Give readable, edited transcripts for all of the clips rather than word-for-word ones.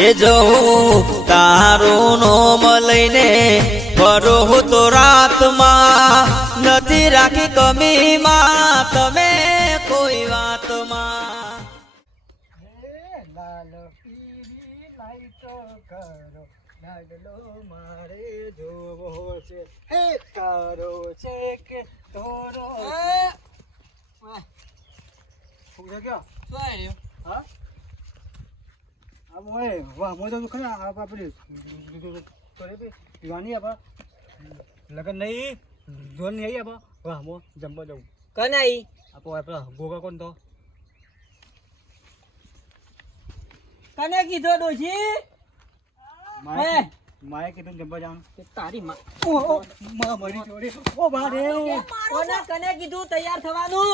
એ જવું તારું નોમ લઈને ફરો તો રાતમાં નથી રાખી કમીમાં તમે કોઈ વાતમાં. લાલ પીળી લાઈટો કરો લાડલો મારે જોવો છે હે તારો છે કે તોરો ગયો હા મોય વાહ મોય તો ખરા આપણે પીવાની આપા લગન નહીં જોન નહીં આવી આપા વાહ મો જમવા જવું કનાઈ આપો આપણા ગોગા કોણ તો કને કીધો ડોશી હે માએ કીધું જમવા જવાનું તારી માં ઓ માં મરી જોડે ઓ બારે કોને કને કીધું તૈયાર થવાનું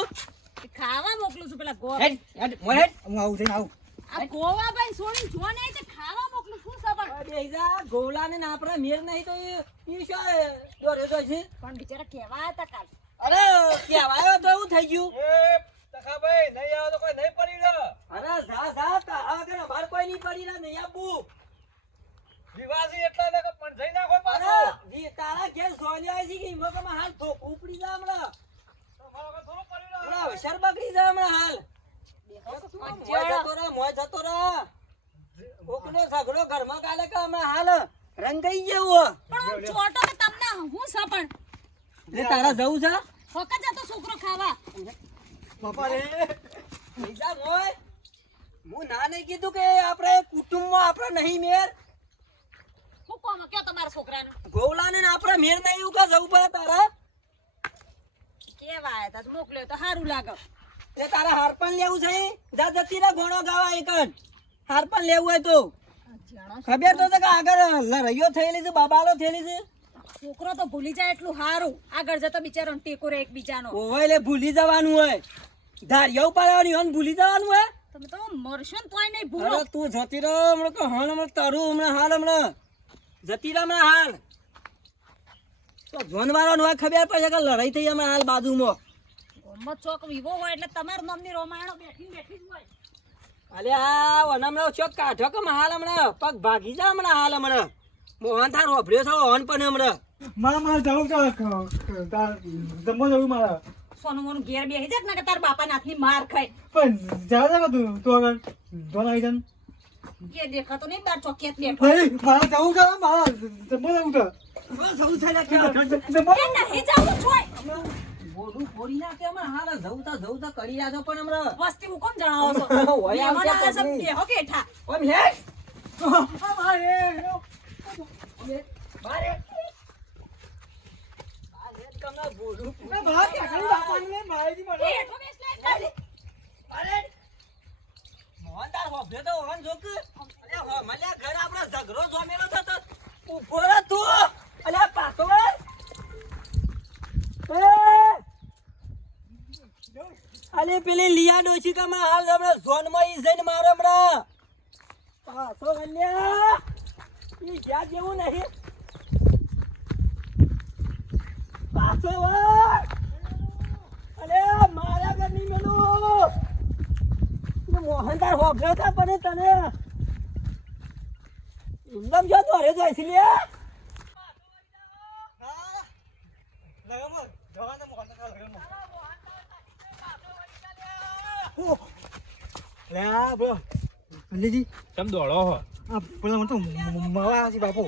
ખાવા મોકલું છું પેલા ગોવા હેડ હેડ મોય હું આવું જઈને આવું આ ગોવા ભાઈ સોની જો નહીં તે ખાવા મોકલું છું સબર અરે ઈજા ગોવલાને ના આપણા મેર નહીં તો ઈ શું દોરે તો છે પણ બિચારા કેવા હતા કાલ અરે કેવાયો તો એવું થઈ ગયું એ તખા ભાઈ નહીં આવો તો કોઈ નહીં પડી રહ્યો અરે જા જા તારા વગર બાર કોઈ નહીં પડી રહ્યા નહીં આપું વિવાસી એટલા ને પણ જઈ નાખો અરે પાછો તારા ઘેર સોનિયા છે કે મગમાં હાલ ધોક ઉપડી જા હમણાં તમારો કોઈ થોડું પડી રહ્યો હમણાં હોશિયાર બગડી જા હમણાં હાલ મોય જતો રહે કોકનો ઝઘડો ઘરમાં કાલે કે હમણાં હાલ રંગાઈ જેવું પણ છોટો કે તમને હું છે પણ લે તારા જવું છે ફોકા જતો છોકરો ખાવા બાપા રે બીજા મોય હું ના નહીં કીધું કે આપણે કુટુંબમાં આપણે નહીં મેર હું કોમ કયો તમારા છોકરાને ગોવલાને ને આપણે મેર નહીં એવું કે જવું પડે તારા કેવા આયા તા મોકલ્યો તો સારું લાગે તે તારા હારપણ લેવું છે જા જતી રે ઘોડો ગાવા એકન હારપણ લેવું હોય તો ખબર તો છે કે આગળ લડાઈઓ થયેલી છે બાબાલો થયેલી છે છોકરો તો ભૂલી જાય એટલું સારું આગળ જતો બિચારો ટેકો રે એકબીજાનો ઓય એટલે ભૂલી જવાનું હોય ધારિયા ઉપાડવાની હોય ને ભૂલી જવાનું હોય તમે તો મરશો ને તોય નહીં ભૂલો અરે તું જતી રહો હમણાં કે હાલ હમણાં તારું હમણાં હાલ હમણાં જતી રહો હમણાં હાલ તો જોનવાળાનો હોય ખબર પડે કે લડાઈ થઈ હમણાં હાલ બાજુમાં ગમત ચોક વિવો હોય એટલે તમારા નામની રોમાયણો બેઠી બેઠી જ હોય અલે આ હમણાં ચોક કાઢો કે હાલ હમણાં પગ ભાગી જા હમણાં હાલ હમણાં મોહન થાર હોભર્યો છો હોન પણ હમણાં મારા જવું જમવા જવું મારા સોનું મોનું ઘેર બેસી જાય ને કે તાર બાપા નાથની માર ખાય પણ જા જા તું તું આગળ જોન આવી જાન કે દેખાતો નહીં તાર ચોકિયાત બેઠો ભાઈ મારા જવું છે મારા જમવા જવું છે જવું છે કે નહીં જાવું છોય બોલું ફોડી નાખે હમણાં હાલ જવું તા કરી રાખો પણ હમણાં વસ્તી હુકમ જણાવો છો હોય મહેમાન આવશે આવ્યા છે, પછી. બેહો કે હેઠા ઓમ હે બારે કમના બોલું એ હેઠો બેસ લે ખાલી. અરે મોહન તાર હોભે તો હોન જોક અરે હો મલ્યા ઘર આપણા ઝઘડો જોમેલો થતો ઉભો રહે તું અલે પાછો વળ. અલે પેલી લિયા ડોશી કમા હાલ હમણાં ઝોનમાં ઈ જઈને મારો હમણાં પાછો વળ્યા ઈ જ્યાં જેવું નહીં પાછો વળ. અલે મારા ઘરની મેલું મોહન તાર હોભ્યો હતા પણ તને એકદમ જો દોરે જાય છે લે તમ દોડો હો મારા બાપુ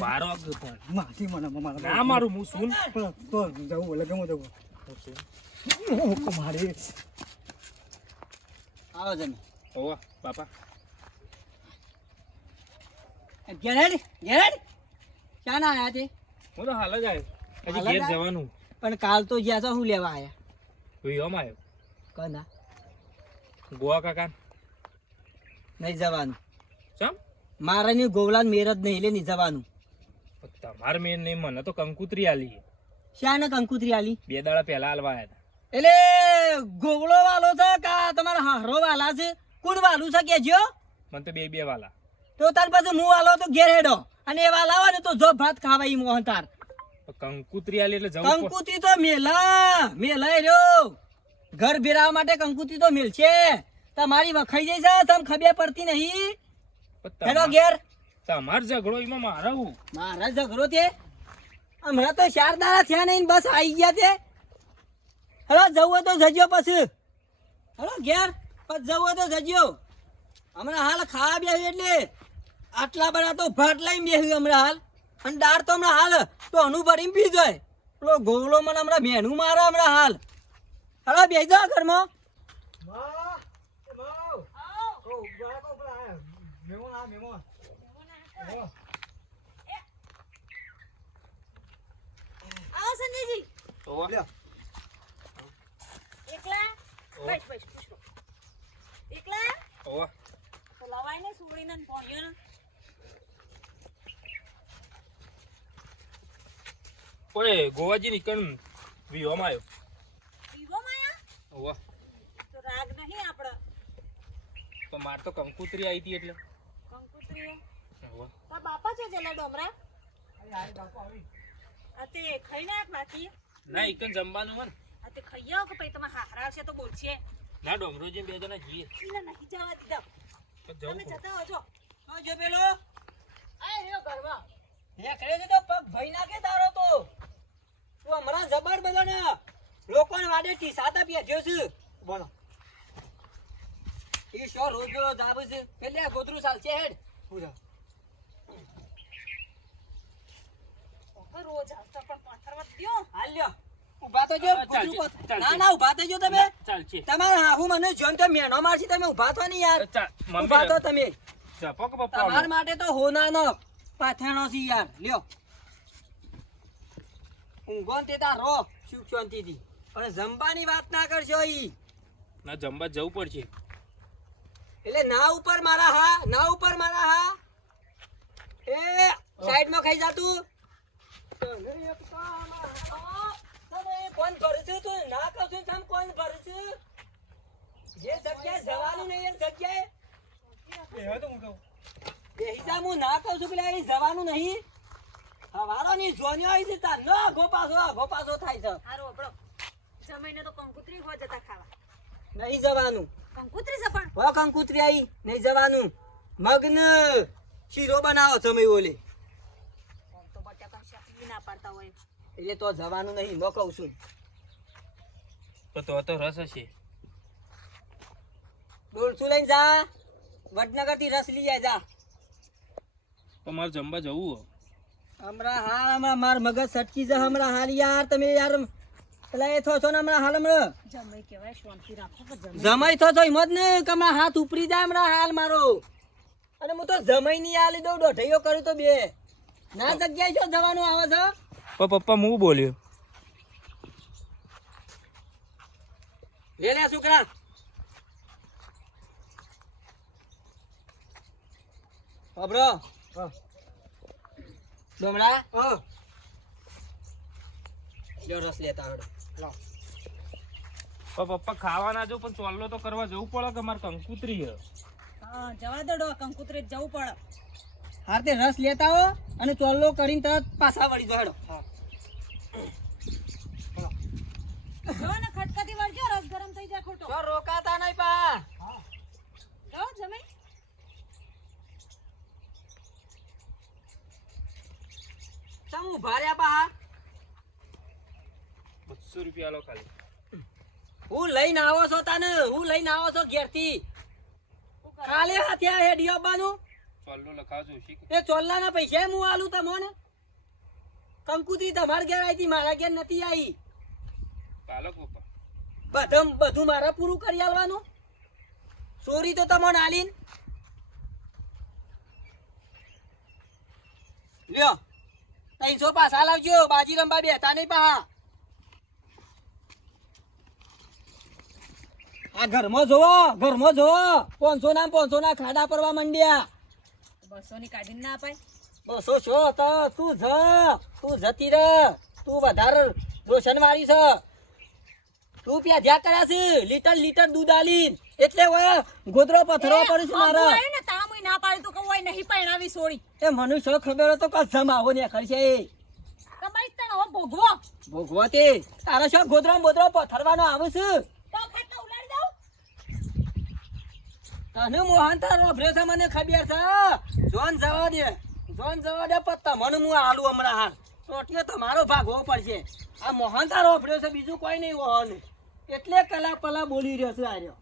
બારો પણ માથી મને મારા ના મારું હું શું તો જવું લગમ જવું મારે આવો જમી હોવા બાપા ગેરેડ ગેરેડ ક્યાં ના આયા તે હું તો હાલ જ આવ્યો હાલ હજી જ ઘેર આવ્યો? જવાનું પણ કાલ તો જ્યાં છો હું લેવા આયા વિયોમ આવ્યો કના ગોવા કાકા નહીં જવાનું ચમ મારાની ગોવલાન મેર જ નહીં લે નહીં જવાનું તમાર મેન નહીં મને તો કંકુતરી આલી શ્યાને કંકુતરી આલી 2 દાડા પહેલા આલવા આવ્યા એટલે ગોગળો વાલો છે કા તમારા હારો વાલા છે કોણ વાલું છે કેજો હતા મને તો બે વાલા તો તાર પાસે હું વાલો તો ઘેર હેડો અને એ વાલા આવે ને તો જો ભાત ખાવા ઈ મોહન તાર કંકુતરી આલી એટલે જવું કંકુતરી તો મેલા રહ્યો ઘર ભેરાવા માટે કંકુતરી તો મેલ છે તમારી વખાઈ જાય છે તમ ખબર પડતી નહીં પણ હેલો ઘેર તમાર ઝઘડો એમાં મારે હું મારા ઝઘડો તે હમણાં તો 4 દાડા થયા નહીં બસ આવી ગયા તે હેલો જવું હોય તો જજો પછી હેલો ઘેર પછી જવું હોય તો જજો હમણાં હાલ ખાવા બેહ્યું એટલે આટલા બધા તો ભાત લઈને બેહ્યું હમણાં હાલ અને દાળ તો હમણાં હાલ તો અનુભરીને પી જાય પેલો ગોવલો મને હમણાં મેનું મારે હમણાં હાલ હેલો બેસી જાઓ ઘરમાં આવો સંજયજી ઓવા એકલા બસ પૂછો એકલા ઓવા તો લવાય ને સુવડીને ને પોણ્યો ને ઓય ગોવાજી નીકળ વિવામાં આવ્યો પીવો માયા ઓવા તો રાગ નહીં આપડે તો માર તો કંકુતરી આવી હતી એટલે કંકુત્રીઓ ઓવા તા બાપા છે જેલા ડોમરા આ તે ખાઈ નાખ બાકી ના એકન જમવાનું હન આ તે ખાઈ આવો કે પછી તમે હાહરા છે તો બોલશે ના ડોમરો જેમ બે જણા જઈએ એટલે નહીં જવા દીધા તો જવું તમે પડે. જતા હોજો જો પેલો આ રહ્યો ઘરમાં હે કરે છે તો પગ ભઈ નાખે તારો તો તું હમણાં જબર બધાને લોકોને વાડે ટીસાતા બેઠ્યો છે બોલો ઈ શો રોજ રોજ આવે છે એટલે આ ગોદરું ચાલશે હેડ પૂરા રોજ આવતા પણ પાથરવા દ્યો હાલ લ્યો ઊભા તો જો ગોદરું ચાલશે, પથ- ચાલશે. ના ના ઊભા થઈ જો તમે ચાલશે તમારે હાહુ મને જોન તો મેનો મારશી તમે ઊભા થો ને યાર ઊભા તો તમે જપો કે તમાર પપ્પા માટે તો હોનાનો પાથાણો છે યાર લ્યો ઊંઘો ને તે તાર રો સુખ શાંતિથી અને જમવાની વાત ના કરશો ઈ ના જમવા જવું પડશે એટલે ના ઉપર મારા હા ના ઉપર મારા હા એ સાઈડ માં ખાઈ જાતું કોણ ભરે છે તું ના કહું છું તમ કોણ ભરે છે જે જગ્યાએ જવાનું નહીં એ જગ્યાએ બેહી જા હું ના કહું છું પેલા એ જવાનું નહીં હવારો ની જોન્યો આવી છે તાર નો આગો પાછો થાય છે હારો આપણો જમાઈને તો કંકુત્રી હો જતા ખાવા નહીં જવાનું કંકુત્રી છે પણ હો કંકુતરી આવી નહીં જવાનું મગન શીરો બનાવો સમય ઓલે આમ તો બટાકા શાકી ના પાડતા હોય એટલે તો જવાનું નહીં નો કહું છું તો રસ હશે ડોલસું લઈને જા વડનગર થી રસ લઈ જા તો મારે જમવા જવું હમણાં માર મગજ સટકી જા હમણાં હાલ યાર તમે યાર પેલા એ થો છો ને હમણાં હાલ હમણાં જમાઈ કહેવાય શાંતિ રાખો કે જમાઈ જમાઈ થો છો એમ જ ને કે હમણાં હાથ ઉપરી જાય હમણાં હાલ મારો અને હું તો જમાઈ ની આલી દઉં દોઢૈયો કરું તો બે ના જગ્યાએ જો જવાનું આવે છે પણ પપ્પા હું બોલ્યો લે લે છોકરા અબરો ડોમડા લ્યો રસ લેતા હડો પણ પપ્પા ખાવા ના જવું પણ ચોલ્લો તો કરવા જવું પડે કે મારે કંકુતરી છે હા જવા દેડો કંકુત્રી જ જવું પડે હાર તે રસ લેતા હો અને ચોલ્લો કરીને તરત પાછા વળી જો હેડો જો ને ખટકાથી વળજો રસ ગરમ થઈ જાય ખોટો જો રોકાતા નહીં પા જો જમાઈ સમ ઉભા રહ્યા પા 200 રૂપિયા લો ખાલી હું લઈને આવો છો તાને હું લઈને આવો છો ઘેરથી કાલે હાથે હેડિયો બાનું ચોલ્લો લખાવજો શીખ એ ચોલ્લાના પૈસા હું આલું તમને કંકુતી તમારા ઘેર આવી હતી મારા ઘેર નથી આવી પાલક પપ્પા બધું મારે પૂરું કરી આલવાનું ચોરી તો તમને આલીન લ્યો 300 પાછા લાવજો બાજી રંબા બેતા નહીં પા આ ઘરમાં જોવો 500 ના ખાડા પડવા માંડ્યા 200 ની કાઢીને ના અપાય 200 છો તો તું જતી રહે તું વધારે રોશન વાળી છે તું પ્યાધ્યા કર્યા છે લીટર દૂધ આલીન એટલે ઓય ગોદરો પથરો પડે છે મારે હોય ને તામુય ના પાડી તો કહું હોય નહીં પરણાવી સોળી એ મનુષ્ય ખબર હતો કે જમ આવો ને કરશે કમાઈ તને હવે ભોગવો ભોગવતે તારા શું બોદરો પથરવાનો આવે છે તો ખાટલા ઉલાડી દઉં તને મોહનથાળ વાપર્યો છે મને ખબર છે. જોન જવા દે પણ તમને હું હાલું હમણાં હાલ રોટલીઓ તમારો ભાગવો પડશે. આ મોહનથાળ વાપર્યો છે બીજું કોઈ નહીં વહન એટલે કલા પલા બોલી રહ્યો છે આર્યો.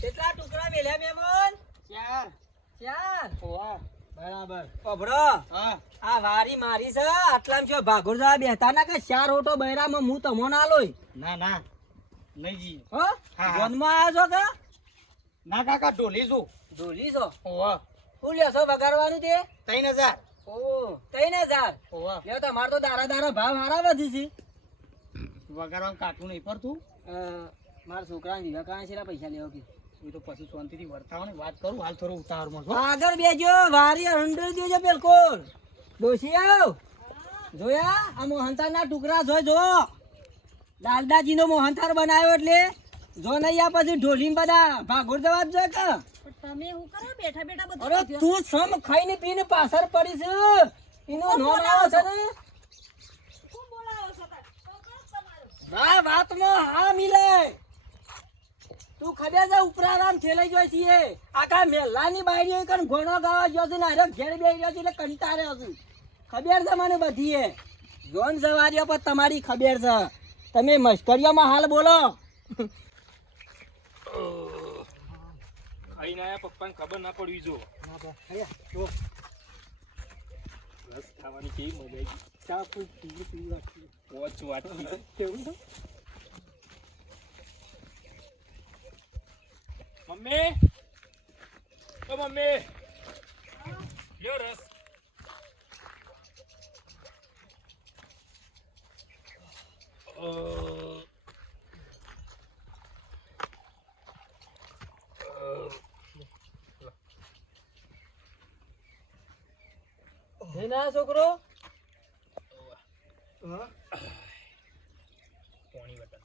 કેટલા ટુકડા મેલ્યા મહેમાન? 4. બરાબર. ઓભળો. આ વારી મારી છે આટલામાં જો ભાગોળ જવા બેઠા ના કે 4 ઓટો બૈરામાં હું તમોને આલોય. ના નહીં જી. હો હા. જોનમાં આવ્યો છો કે ના કાકા ઢોલી છું. ઢોલી છો? ઓવા શું લેશો વગાડવાનું તે? 3000. ઓ 3000. ઓવા લ્યો તમારે તો દારા ભાવ હારા વધી છે. વગાડવાનું કાઠું નહીં પડતું. મારા છોકરાને જીવા કાંઈ છેલ્લા પૈસા લેવા કે એ તો પછી શાંતિથી વર્તાવાની વાત કરું. હાલ થોડું ઉતાવળમાં છો. આગળ બેજો વારી અંદર દેજો બિલકુલ. ડોશી આવ જોયા આ મોહનથાળના ટુકડા જો દાદાજીનો મોહનથાળ બનાવ્યો એટલે જો નહીં આ પછી ઢોલીને બધા ભાગોળ જવા જ કે. પણ તમે શું કરો બેઠા બેઠા બધું અરે કીધું? તું સમ ખાઈને પીને પાછળ પડી છે. એનું નોમ આવે છે ને કોણ બોલાવો છો તાર? કોણ તમારું? ના વાતમાં હા મિલે. તું ખબર છે ઉપરારામ ખેલાઈ જોઈ છીએ આખા મેલાની બાયરી કણ ઘોણો ગાવા ગયો છે ને અરે ઘેર બેહી રહ્યો છે એટલે કંટાળ્યો છું. ખબર છે મને બધી એ જોન સવારીઓ પર તમારી ખબર છે. તમે મસ્કરીઓમાં હાલ બોલો. ખાઈને આયા પપ્પાને ખબર ના પડવી જો રસ ખાવાની કેવી મજા આવી. ચા પીવી પોચ વાટકી કેવું મમ્મી ઓ મમ્મી લ્યો રસ. ના છોકરો પોણી વટા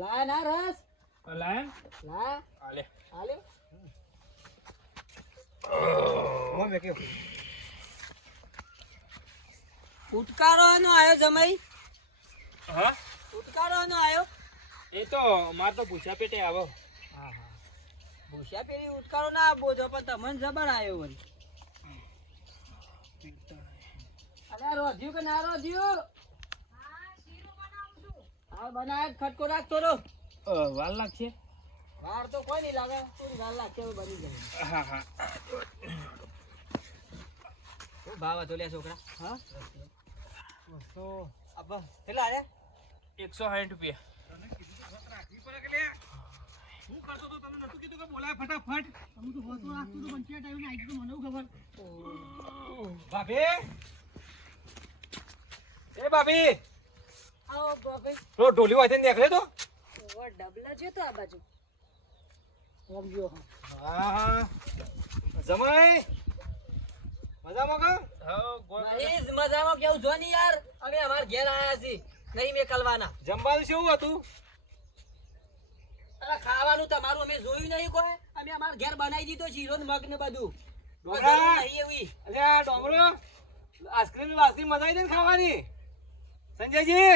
લાય ના રસ લાયન લા આલે હાલે. મમ્મી કેવું ઉટકારો નો આવ્યો જમાઈ? હા ઉટકારો નો આવ્યો? એ તો માર તો પૂછા પેટે આવો. ભૂસ્યા પેલી ઉટકારો ના બોજો પણ તમને જબર આવ્યો વળી. અરે રોધ્યું કે ના રોધ્યું? હા બનાય ખટકો રાખ થોડો. વાર લાગશે. વાર તો કોઈ નહીં લાગે થોડી વાર લાગશે હવે બની જાય. હા હા શું ભાવ હતો લે છોકરા? હા તો અબ્બા કેટલા આયા? 160 રૂપિયા. હું કરતો તો તમે નતું કીધું કે બોલાય ફટાફટ. તમે તો હોતો રાખતો તો પંચાયત આવીને આવી તો મને ખબર. ભાભી એ ભાભી આવો બાપે. રો ઢોલી હોય તેને દેખ લે તો. ઓવો ડબલા જો તો આ બાજુ. સમજો. હા જમાઈ મજામાં કા? હા ગોળ ભાઈ મજામાં કેવું જો ની યાર અમે અમાર ઘેર આયા છીએ નહીં મેકલવાના. જમવાનું કેવું હતું? અરે ખાવાનું તમારું અમે જોયું નહીં કોઈ. અમે અમાર ઘેર બનાવી દીધો શીરો ને મગ ને બધું. ડોંગરા! જરૂર નહીં એવી. અરે આ ડોંગરો આઈસ્ક્રીમ મજા આવી ને ખાવાની. સંજયજી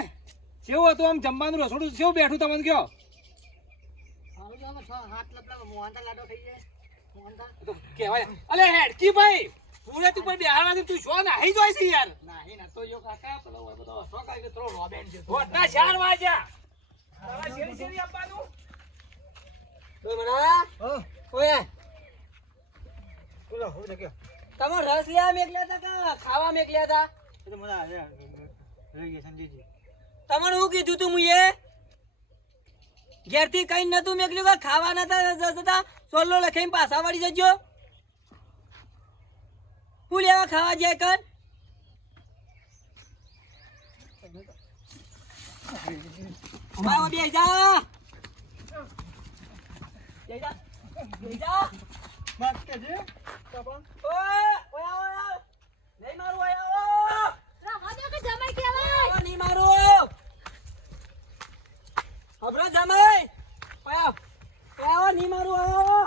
કેવું હતું આમ જમવાનું રસોડું કેવું બેઠું તમને કયો? તો કહેવાય અલે હેડકી ભાઈ પૂરે તું પણ બિહારવાથી તું શો નાહી જોઈ છે યાર. નાહી ના તો જો કાકા પેલો હોય બધો શો કાઈ થોડો રોબેન છે. હોટના 4 વાગ્યા. તારા શેરી શેરી આપવાનું. ડોમરા ઓય બોલો હું કે તમે રસ લેવા મેકલ્યા હતા કે ખાવા મેકલ્યા હતા? એ તો મને રહી ગયા સંજયજી. તમને હું કીધું તું મુએ ઘેરથી કઈ નતું મેકલ્યું કે ખાવા નતા જતા સોલો લખાઈને પાછા વળી જજો. હું લેવા ખાવા જાય કર? અમારો બે જા જા વાત કે છે ઓય ઓય ઓય નહીં મારું ઓય આવો રમવા દો કે જમાઈ કહેવાય. નહીં મારું હબરો જમાઈ પાયો પાયો નહીં મારું આવો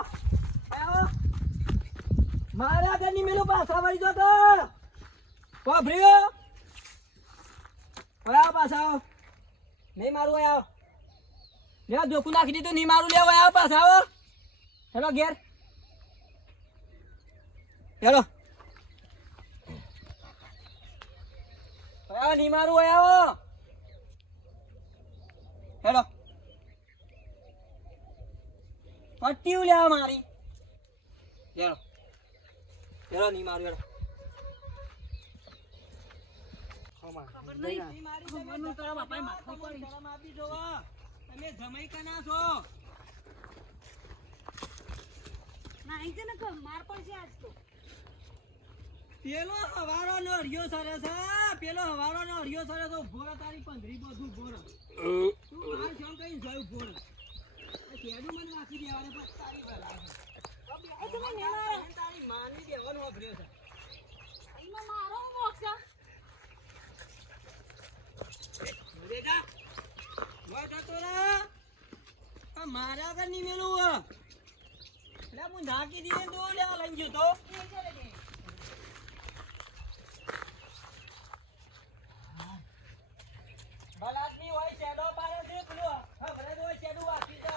પાયો મારા ઘરની મેલું પાછા વળી જો તો વાભર્યો હવે આવો પાછા આવો નહીં મારું આવો લે જોખું નાખી દીધું નહીં મારું લેવો આવો પાછા આવો હેલો ઘેર હેલો આવો નહીં મારું આવો હેલો પટ્ટી લેવા મારી હેલો હેલો નહીં મારું હેલો તમે જમૈકાના છો નાહી છે ને માર પડશે આજ તો. પેલો હવારો નો હરિયો સરે છે પેલો હવારો નો હરિયો સરે તો ભોરો તારી પંધરી બધું ભોરો તું માર શું કઈ જોયું ભોરો કેડું મને નાખી દેવાને પણ તારી ભલા તારી માની દેવાનો વાપર્યો છે એમાં મારો મોક્ષ છે. બેટા મોય જતો રે આ મારા આગળ નહીં મેલું એટલે હું નાખી દીધે તો લેવા લઈ ગયો તો બલાદની હોય શેડો પાડે છે પેલો હમરે તો હોય શેડો વાકી છે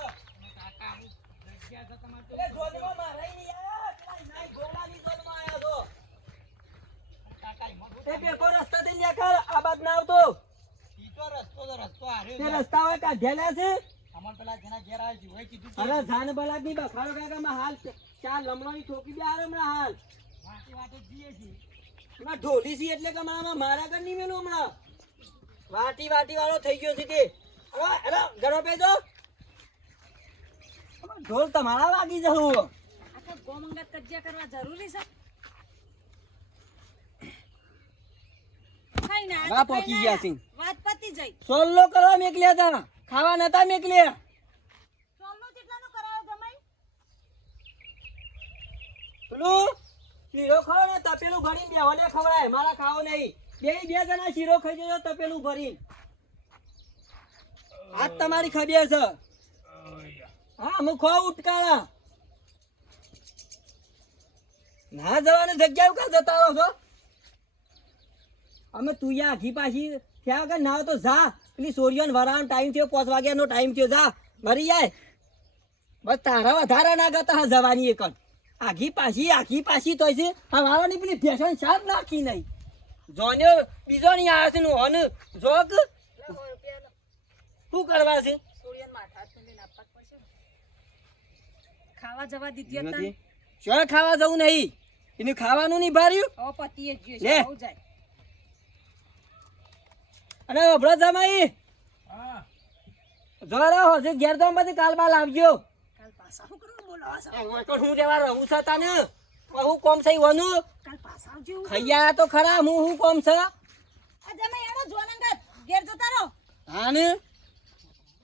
કાકા હું જગ્યા છે તમાર તો એટલે જોનમાં મારાઈ નહીં આયા પેલા નાઈ ગોળાની જોનમાં આયા તો કાકા એ બેકો રસ્તા થી લે કર આ બાદ ના આવતો ઈ તો રસ્તો હાર્યો તે રસ્તા હોય કાઢેલા છે અમન પેલા જેના ઘેર આવે છે હોય કીધું અરે જાન બલાદની બખાડો કાકા માં હાલ ચાર લમણોની ઠોકી દે આરે હમણાં હાલ વાતો જીએ છે ના ઢોલી છે એટલે કે મારા ઘર નહીં મેલું હમણાં વાટી વાળો થઈ ગયો છે તે અરે ઘરો પેજો ઢોલ તમારા વાગી જવું આખા ગોમંગત કજ્જા કરવા જરૂરી છે. ખાઈ ના ના પોકી ગયા છે વાત પતી જઈ. સોલ્લો કરવા મેકલ્યા હતા ખાવા નતા મેકલ્યા સોમનો કેટલાનો કરાયો જમાઈ? પેલું શીરો ખાવ ને તપેલું ભરીને બેવાને ખવડાય મારા ખાવો નહીં બે જણા શીરો ખાઈ જજો તપેલું ભરીને આજ તમારી ખબર છે હા હું ખો ઉટકાળા ના જવાની જગ્યા કા જતા રહો છો અમે તું યા આઘી પાછી ત્યાં વગર ના તો જા પેલી સોરિયોન વરાનો ટાઈમ થયો 5 વાગ્યાનો ટાઈમ થયો જા મરી જાય બસ તારા વધારા ના ગતા હા જવાની એક આઘી પાછી તોય છે હવારોની પેલી ભેસણ શાક નાખી નહીં જોન્યો બીજો નહીં આવ્યો છે નું હોન જોક શું કરવા છે સોડિયન માથા લઈને આપવા પડશે. ખાવા જવા દીધી હતા. શું ખાવા જવું નહીં એનું ખાવાનું નહીં ભાર્યું હવે પતિએ જ લે. ગયો છે. જાય અને અભળો જમાઈ જોરા હોજે ઘેર તો પછી કાલ બાલ આવજો કાલ પાછા શું કરવા બોલાવા છો? હું રેવા રહું છું તને હું કોમ સહી વનું કાલ પાછા આવજો. ખૈયા તો ખરા હું કોમ છે આ જમાઈ આનો જોનંગત ઘેર જતા રહો. હા ને